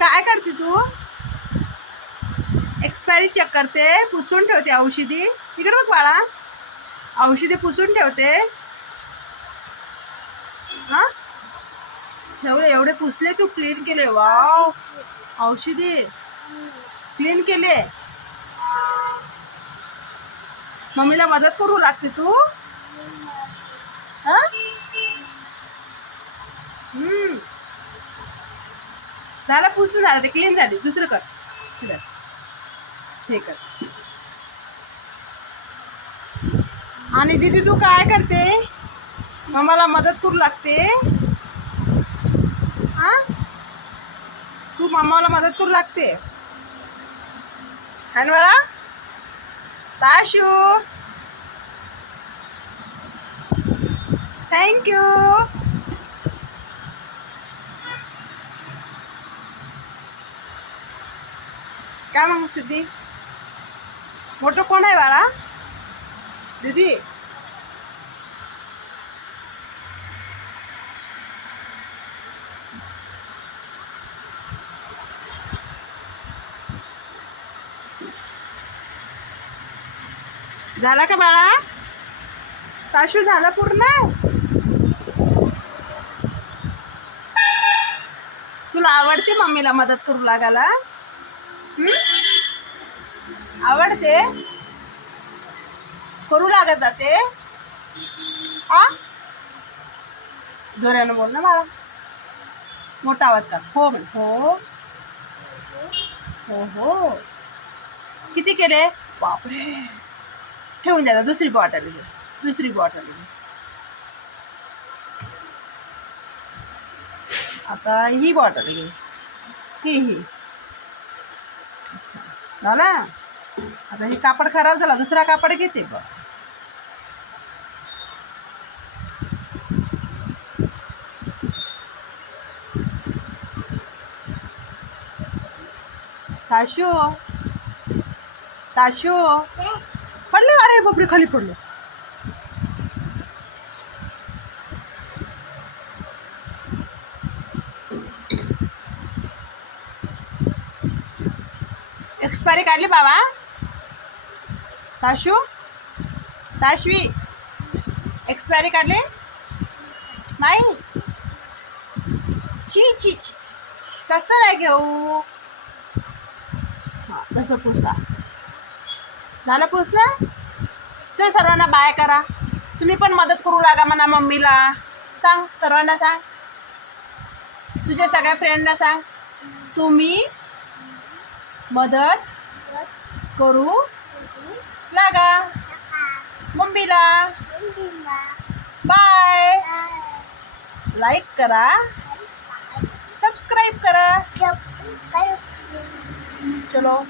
काय करते तू? Expiry check करते, पुसून ठेवते औषधी. इकडे बघ बाळा, औषधी पुसून ठेवते. हा, एवढे एवढे पुसले तू, क्लीन केले. वाव, औषधी क्लीन केले. मम्मीला मदत करू लागते तू. हा, झालं पुसून, झालं ते क्लीन झाली. दुसरं कर, हे कर. आणि दीदी तू काय करते? मम्माला मदत करू लागते. हा, तू मम्माला मदत करू लागते. है ना बाळा? ताशू, थँक्यू. काय मग सिद्धी, मोठं कोण आहे बाळा? दीदी. झाला का बाळा? ताशू झाला पूर्ण? तुला आवडते मम्मीला मदत करू लागायला? आवडते? करू लागत जाते? आ, जोरानं बोल ना बाळा, मोठा आवाज कर. हो म्हण. हो हो हो. किती केले? बापरे, ठेवून द्या. दुसरी बॉटल घे, दुसरी बॉटल घे. आता ही बॉटल घे, ही झाला. आता हे कापड खराब झाला, दुसरा कापड घेते बघ. ताशू, ताशू पडलं. अरे बापरे, खाली पडलं. एक्सपायरी काढली बाबा. ताशू, ताशवी, एक्सपायरी काढली नाही. ची ची, तसं नाही घेऊ. हा, तसं पुसा. झालं पुसणं? चल, सर्वांना बाय करा. तुम्ही पण मदत करू लागा म्हणा मम्मीला. सांग, सर्वांना सांग, तुझ्या सगळ्या फ्रेंडना सांग, तुम्ही मदत करू लागा मम्मीला. बाय. लाईक करा, सबस्क्राईब करा. चलो.